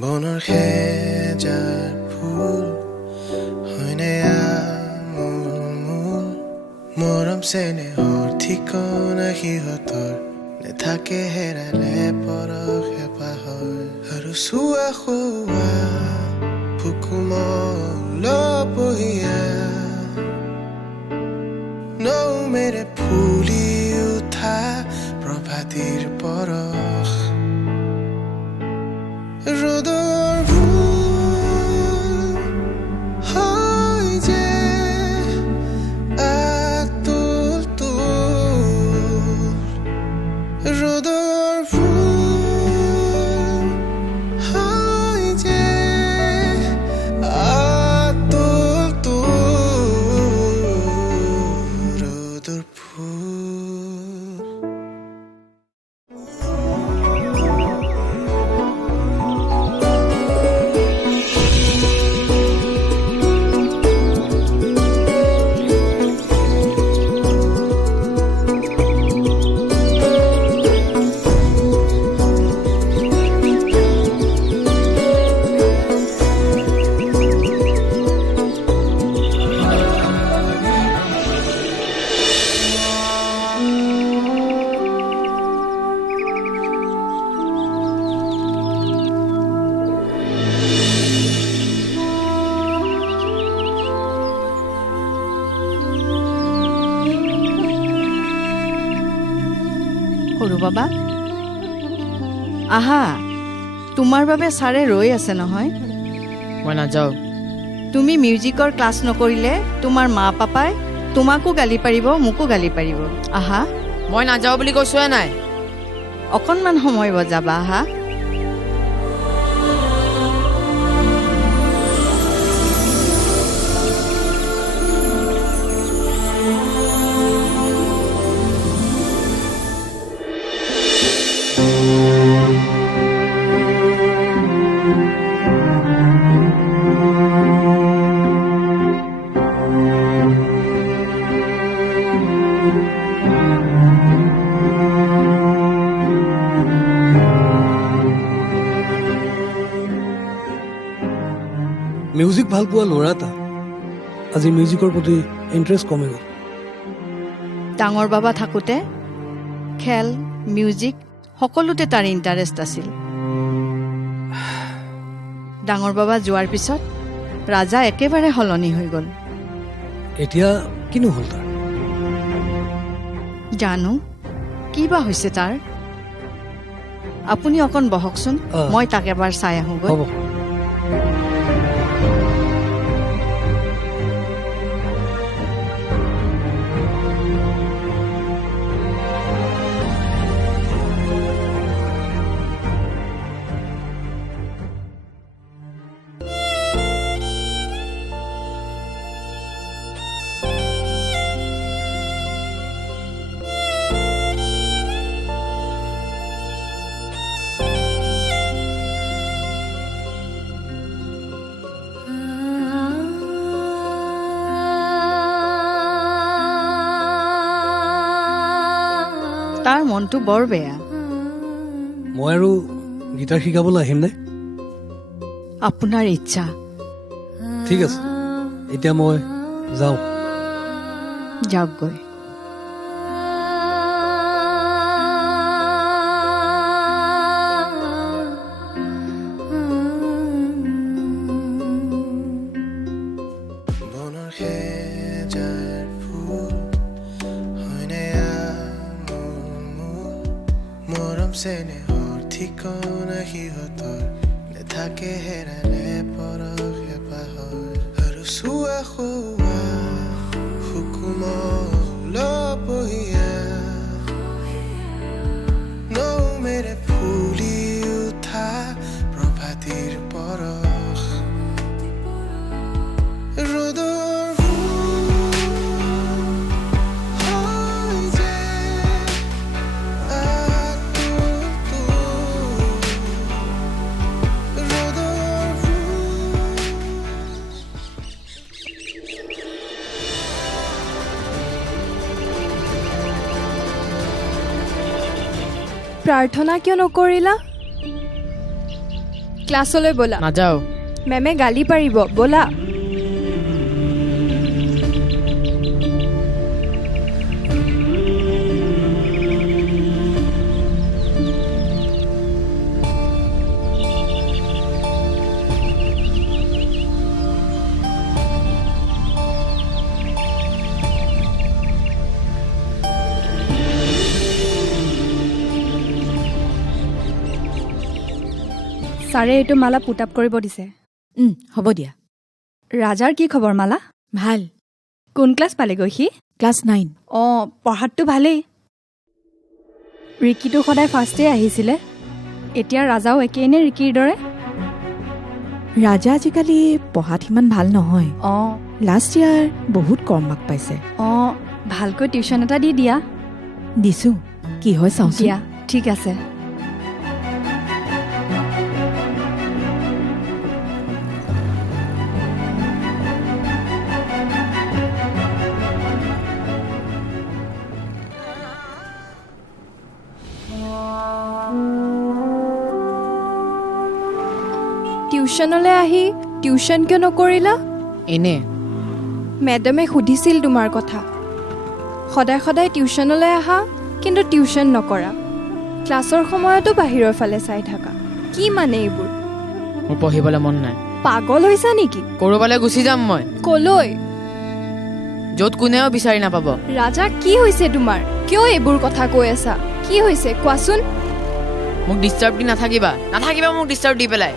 বনৰ সেজাৰ ফুল হয়নে আমোল মৰম চেনেহৰ ঠিকনা সিহঁতৰ নেথাকে হেৰালে পৰহে পাহৰ আৰু চুৱা খোৱা ফুকুমল পহিয়া নৌমেৰে ফুলি উঠা প্ৰভাতীৰ পৰশ ৰ'দৰ ফুল হয় যে আতুল তুল ৰ'দৰ ফুল হয় যে আতুল তুল ৰ'দৰ ফুল সৰু বাবা আহা তোমাৰ বাবে ছাৰে ৰৈ আছে নহয় মই নাযাওঁ তুমি মিউজিকৰ ক্লাছ নকৰিলে তোমাৰ মা পাপাই তোমাকো গালি পাৰিব মোকো গালি পাৰিব আহা মই নাযাওঁ বুলি কৈছোৱে নাই অকণমান সময় বজাবা আহা মিউজিক ভাল পোৱা ল'ৰা এটা আজি মিউজিকৰ প্ৰতি ইণ্টাৰেষ্ট কমি গ'ল ডাঙৰ বাবা থাকোঁতে খেল মিউজিক সকলোতে তাৰ ইণ্টাৰেষ্ট আছিল ডাঙৰ বাবা যোৱাৰ পিছত ৰাজা একেবাৰে সলনি হৈ গ'ল এতিয়া কিনো হ'ল তাৰ জানো কি বা হৈছে তাৰ আপুনি অকণ বহকচোন মই তাক এবাৰ চাই আহোঁগৈ হ'ব তাৰ মনটো বৰ বেয়া মই আৰু গীটাৰ শিকাবলৈ আহিম নে আপোনাৰ ইচ্ছা ঠিক আছে এতিয়া মই যাওঁ যাওকগৈ বনৰ সেজাৰ ফুল হয়নে আমোল মৰম চেনেহৰ ঠিকনা সিহঁতৰ নেথাকে হেৰালে পৰহে পাহৰ আৰু চুৱা খোৱা ফুকুমল পহিয়া নৌমেৰে ফুলি উঠা প্ৰভাতীৰ পৰশ ৰ'দৰ ফুল হয় যে আতুল তুল ৰ'দৰ ফুল প্ৰাৰ্থনা কিয় নকৰিলা ক্লাছলৈ ব'লা নাযাওঁ মেমে গালি পাৰিব ব'লা ছাৰে এইটো মালা পুট আপ কৰিব দিছে হ'ব দিয়া ৰাজাৰ কি খবৰ মালা ভাল কোন ক্লাছ পালেগৈ সি ক্লাছ 9 অঁ পঢ়াততো ভালেই ৰিকিটো সদায় ফাৰ্ষ্টে আহিছিলে এতিয়া ৰাজাও একেই নে ৰিকিৰ দৰে ৰাজা আজিকালি পঢ়াত সিমান ভাল নহয় অঁ লাষ্ট ইয়াৰ বহুত কম মাৰ্ক পাইছে অঁ ভালকৈ টিউশ্যন এটা দি দিয়া দিছো কি হয় চাওঁচোন দিয়া ঠিক আছে টিউশ্যনলৈ আহি টিউশ্যন কিয় নকৰিলা এনে মেডামে সুধিছিল তোমাৰ কথা সদায় সদায় টিউশ্যনলৈ আহা কিন্তু টিউশ্যন নকৰা ক্লাছৰ সময়তো বাহিৰৰ ফালে চাই থাকা কি মানে এইবোৰ মোৰ পঢ়িবলৈ মন নাই পাগল হৈছা নেকি ক'ৰবালৈ গুচি যাম মই কলৈ য'ত কোনেও বিচাৰি নাপাব ৰাজা কি হৈছে তোমাৰ কিয় এইবোৰ কথা কৈ আছা কি হৈছে কোৱাচোন মোক ডিষ্টাৰ্ব দি নাথাকিবা মোক ডিষ্টাৰ্ব দি পেলাই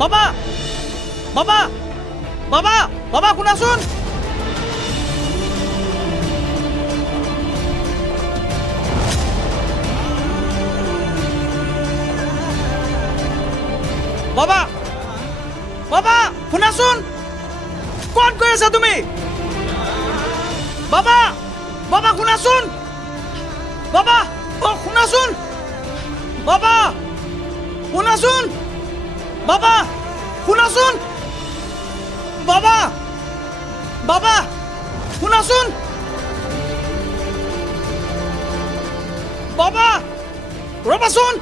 বাবা বাবা বাবা বাবা শুনাচোন বাবা বাবা শুনাচোন ক'ত গৈ আছা তুমি বাবা বাবা শুনাচোন বাবা শুনাচোন বাবা শুনাচোন বাবা শুনাচোন বাবা বাবা শুনাচোন বাবা ৰ'বাচোন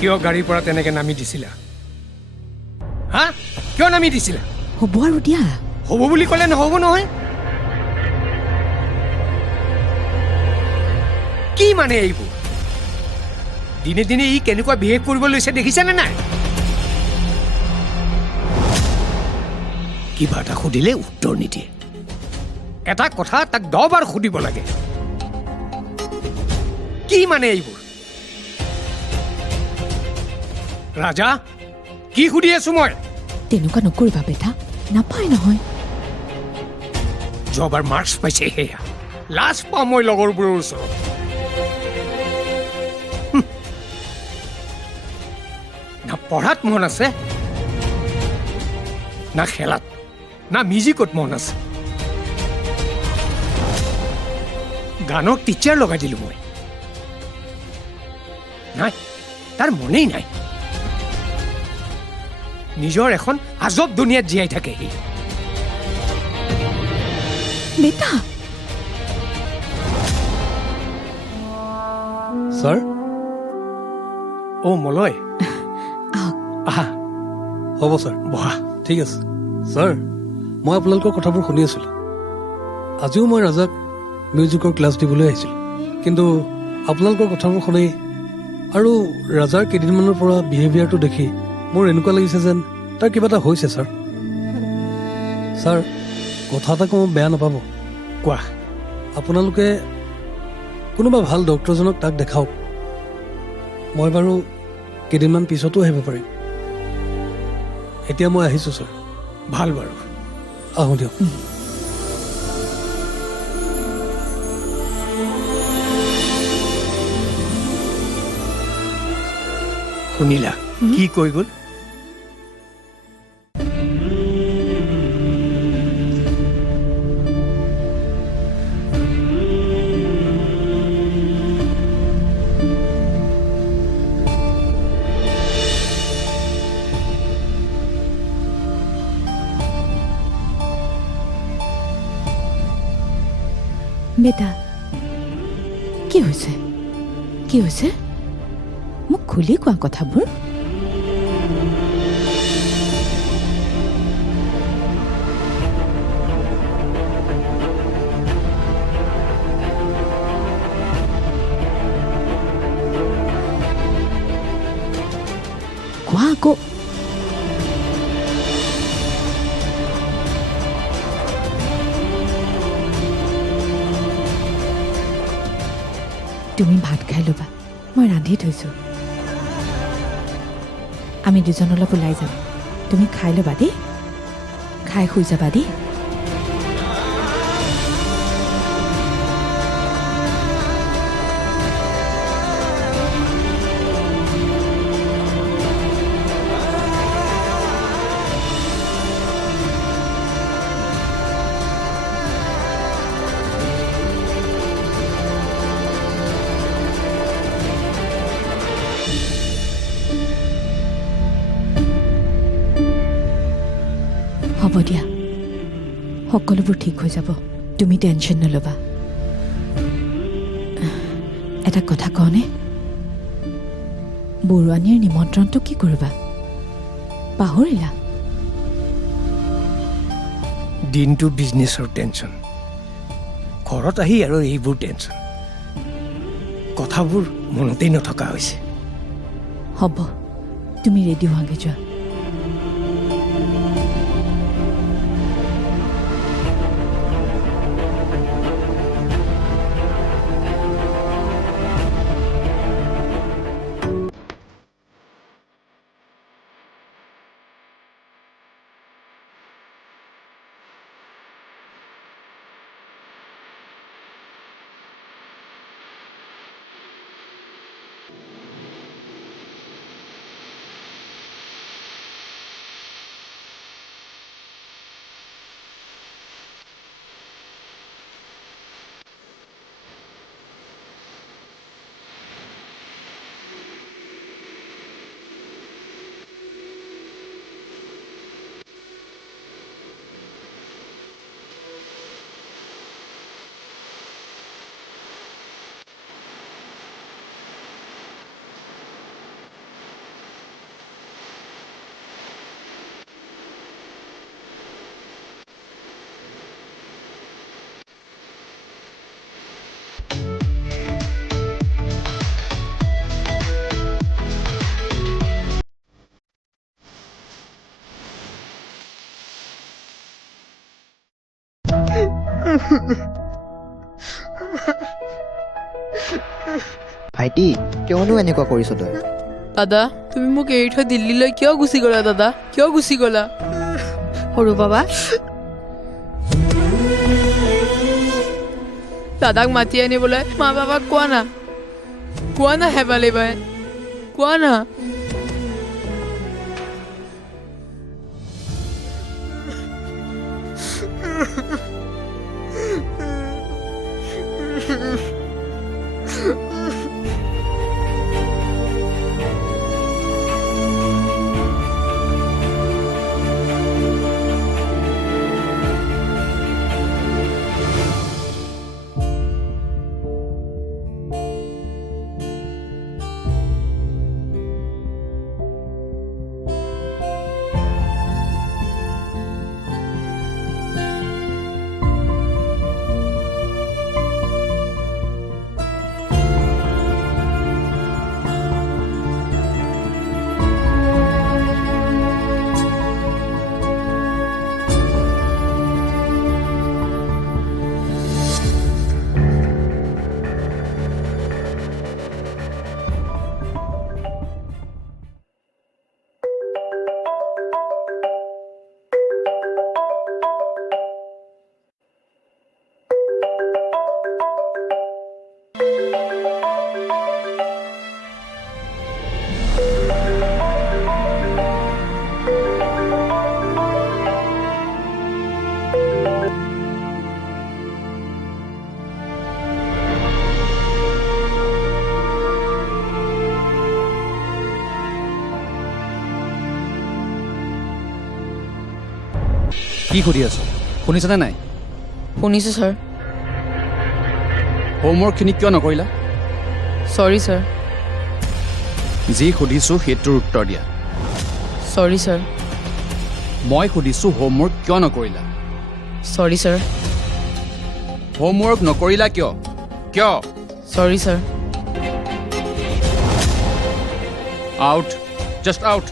কিয় গাড়ীৰ পৰা তেনেকে নামি দিছিলা হা কিয় নামি দিছিলা হ'ব আৰু দিয়া হ'ব বুলি ক'লে নহ'ব নহয় কি মানে এইবোৰ দিনে দিনে ই কেনেকুৱা বিহেভ কৰিব লৈছে দেখিছেনে নাই কিবা এটা সুধিলে উত্তৰ নিদিয়ে এটা কথা তাক 10 বাৰ সুধিব লাগে কি মানে এইবোৰ ৰাজা কি সুধি আছো মই তেনেকুৱা নকৰিবা বেটা নাপায় নহয় যোৱাবাৰ মাৰ্কছ পাইছে সেয়া লাষ্ট পাওঁ মই লগৰবোৰৰ ওচৰত না পঢ়াত মন আছে না খেলাত না মিউজিকত মন আছে গানৰ টিচাৰ লগাই দিলো মই নাই তাৰ মনেই নাই নিজৰ এখন আজব দুনিয়াত জীয়াই থাকে সি বেটা ছাৰ অ' মলয় আহক আহা হ'ব ছাৰ বহা ঠিক আছে ছাৰ মই আপোনালোকৰ কথাবোৰ শুনি আছিলোঁ আজিও মই ৰাজাক মিউজিকৰ ক্লাছ দিবলৈ আহিছিলোঁ কিন্তু আপোনালোকৰ কথাবোৰ শুনি আৰু ৰাজাৰ কেইদিনমানৰ পৰা বিহেভিয়াৰটো দেখি মোৰ এনেকুৱা লাগিছে যেন তাৰ কিবা এটা হৈছে ছাৰ ছাৰ কথা এটা কওঁ বেয়া নাপাব কোৱা আপোনালোকে কোনোবা ভাল ডক্টৰজনক তাক দেখাওক মই বাৰু কেইদিনমান পিছতো আহিব পাৰিম এতিয়া মই আহিছোঁ ছাৰ ভাল বাৰু আহোঁ দিয়ক শুনিলা কি কৈ গ'ল বেটা কি হৈছে কি হৈছে মোক খুলি কোৱা কথাবোৰ কোৱা আকৌ তুমি ভাত খাই ল'বা মই ৰান্ধি থৈছোঁ আমি দুজন অলপ ওলাই যাম তুমি খাই ল'বা দেই খাই শুই যাবা দেই হ'ব দিয়া সকলোবোৰ ঠিক হৈ যাব তুমি টেনশ্যন নল'বা এটা কথা কওঁনে বৰুৱানীৰ নিমন্ত্ৰণটো কি কৰিবা পাহৰিলা দিনটো বিজনেছৰ টেনশ্যন ঘৰত আহি আৰু এইবোৰ টেনশ্যন কথাবোৰ মনতেই নথকা হৈছে হ'ব তুমি ৰেডি হোৱাগৈ যোৱা ভাইটি কিয়নো এনেকুৱা কৰিছ তই দাদা তুমি মোক এৰি থৈ দিল্লীলৈ কিয় গুচি গ'লা দাদা কিয় গুচি গ'লা সৰু বাবা দাদাক মাতি আনিবলৈ মা বাবাক কোৱা না হেমালি বাই কোৱা না কি সুধি আছো শুনিছানে নাই শুনিছোঁ ছাৰ হোমৱৰ্কখিনি কিয় নকৰিলা চৰি ছাৰ যি সুধিছোঁ সেইটোৰ উত্তৰ দিয়া চৰি ছাৰ মই সুধিছোঁ হোমৱৰ্ক কিয় নকৰিলা চৰি ছাৰ হোমৱৰ্ক নকৰিলা কিয় কিয় চৰি ছাৰ আউট জাষ্ট আউট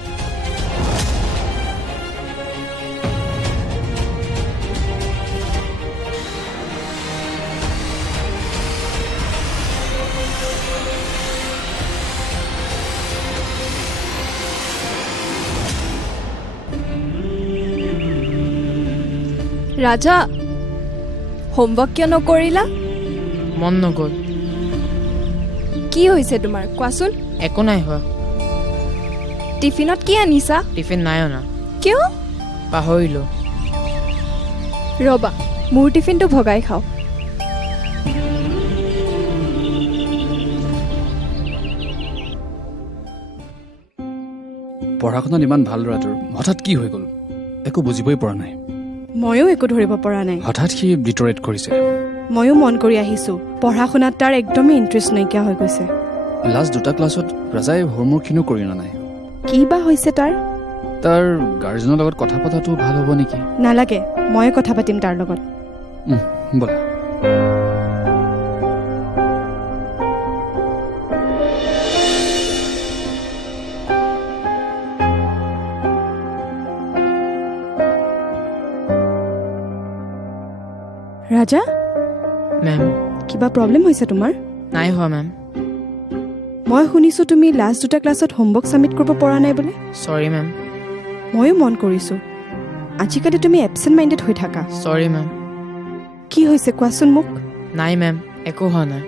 ৰাজা হোমৱৰ্ক কিয় নকৰিলা মন নগ'ল কি হৈছে তোমাৰ কোৱাচোন একো নাই হোৱা টিফিনত কি আনিছা টিফিন নাই অনা কিয় পাহৰিলোঁ ৰ'বা মোৰ টিফিনটো ভগাই খাওঁ পঢ়া শুনাত ইমান ভাল ল'ৰাটোৰ হঠাৎ কি হৈ গ'ল একো বুজিবই পৰা নাই ময়ো একো ধৰিব পৰা নাই হঠাৎ সি ডিটৰেট কৰিছে ময়ো মন কৰি আহিছোঁ পঢ়া শুনাত তাৰ একদমেই ইণ্টাৰেষ্ট নাইকিয়া হৈ গৈছে লাষ্ট 2টা ক্লাছত ৰাজাই হোমৱৰ্কখিনিও কৰি অনা নাই কি বা হৈছে তাৰ তাৰ গাৰ্জেনৰ লগত কথা পতাটো ভাল হ'ব নেকি নালাগে ময়ে কথা পাতিম তাৰ লগত ব'লা ৰাজা মেম কিবা প্ৰব্লেম হৈছে তোমাৰ নাই হোৱা মেম মই শুনিছোঁ তুমি লাষ্ট 2টা ক্লাছত হোমৱৰ্ক ছাবমিট কৰিব পৰা নাই বোলে চৰি মেম ময়ো মন কৰিছোঁ আজিকালি তুমি এবচেণ্ট মাইণ্ডেড হৈ থাকা চৰি মেম কি হৈছে কোৱাচোন মোক নাই মেম একো হোৱা নাই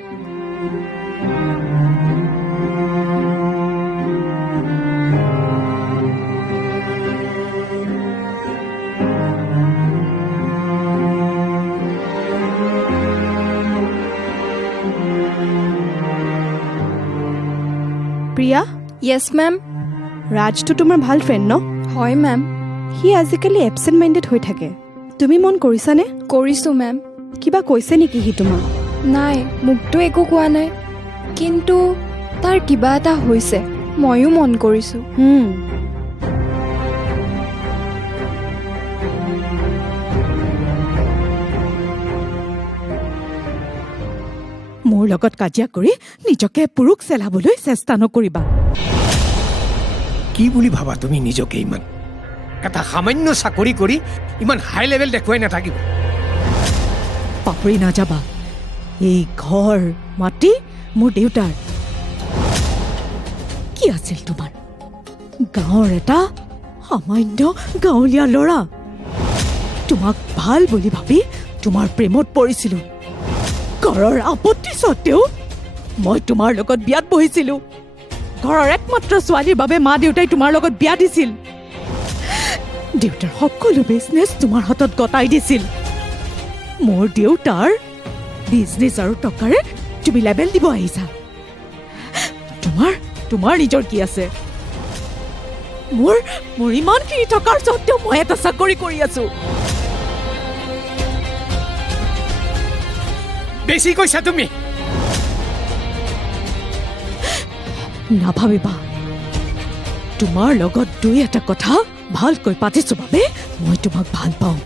প্ৰিয়া য়েছ মেম ৰাজটো তোমাৰ ভাল ফ্ৰেণ্ড ন হয় মেম সি আজিকালি এবচেণ্ট মাইণ্ডেড হৈ থাকে তুমি মন কৰিছানে কৰিছোঁ মেম কিবা কৈছে নেকি সি তোমাক নাই মোকতো একো কোৱা নাই কিন্তু তাৰ কিবা এটা হৈছে ময়ো মন কৰিছোঁ মোৰ লগত কাজিয়া কৰি নিজকে পুৰুষ চেলাবলৈ চেষ্টা নকৰিবা কি বুলি ভাবা তুমি নিজকে ইমান এটা সামান্য চাকৰি কৰি ইমান হাই লেভেল দেখুৱাই নাথাকিব পাহৰি নাযাবা এই ঘৰ মাটি মোৰ দেউতাৰ কি আছিল তোমাৰ গাঁৱৰ এটা সামান্য গাঁৱলীয়া ল'ৰা তোমাক ভাল বুলি ভাবি তোমাৰ প্ৰেমত পৰিছিলোঁ ঘৰৰ আপত্তি স্বত্তেও মই তোমাৰ লগত বিয়াত বহিছিলোঁ ঘৰৰ একমাত্ৰ ছোৱালীৰ বাবে মা দেউতাই তোমাৰ লগত বিয়া দিছিল দেউতাৰ সকলো বিজনেছ তোমাৰ হাতত গতাই দিছিল মোৰ দেউতাৰ বিজনেছ আৰু টকাৰে তুমি লেবেল দিব আহিছা তোমাৰ নিজৰ কি আছে মোৰ ইমানখিনি টকাৰ স্বত্তেও মই এটা চাকৰি কৰি আছো বেছি কৈছা তুমি নাভাবিবা তোমাৰ লগত দুই এটা কথা ভালকৈ পাতিছো বাবে মই তোমাক ভাল পাওঁ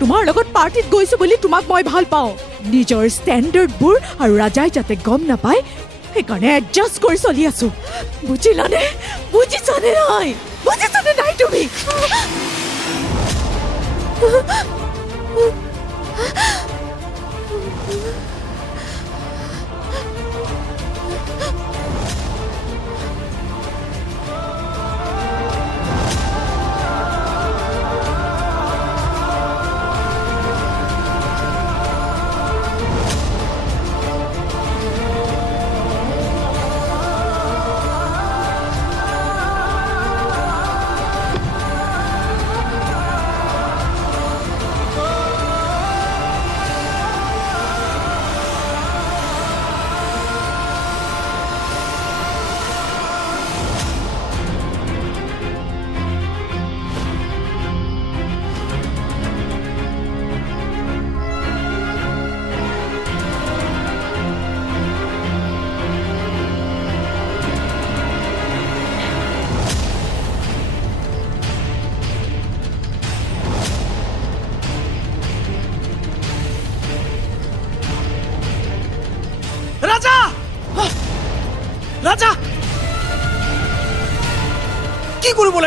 তোমাৰ লগত পাৰ্টিত গৈছো বুলি তোমাক মই ভাল পাওঁ নিজৰ ষ্টেণ্ডাৰ্ডবোৰ আৰু ৰাজাই যাতে গম নাপায় সেইকাৰণে এডজাষ্ট কৰি চলি আছো বুজিলানে বুজিছানে নাই তুমি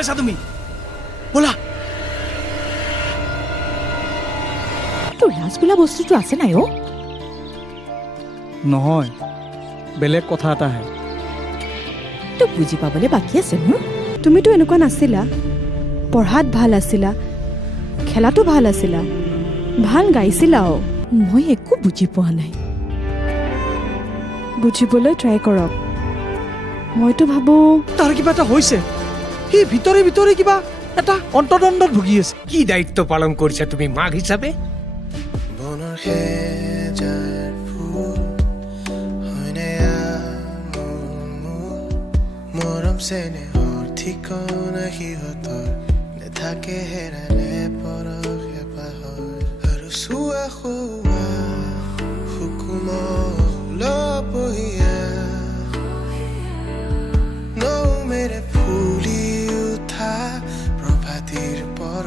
আছা তুমি ব'লা তোৰ লাজ বোলা বস্তুটো আছে নাই অ' নহয় বেলেগ কথা এটাহে তোক বুজি পাবলৈ বাকী আছে মোৰ তুমিতো এনেকুৱা নাছিলা পঢ়াত ভাল আছিলা খেলাটো ভাল আছিলা ভাল গাইছিলাও মই একো বুজি পোৱা নাই বুজিবলৈ ট্ৰাই কৰক মইতো ভাবোঁ তাৰ কিবা এটা হৈছে সি ভিতৰে ভিতৰে কিবা এটা অন্তৰ্দ্বন্দ্বত ভুগি আছে কি দায়িত্ব পালন কৰিছা তুমি মাক হিচাপে মনৰ সেজাৰ ফুল হয়নে আমোল মৰম চেনেহৰ ঠিকনা সিহঁতৰ নেথাকে হেৰালে পৰহে পাহৰ আৰু চুৱা খোৱা সুকুমল পহিয়া নৌ মেৰে ফুলি উঠা প্ৰভাতীৰ পৰ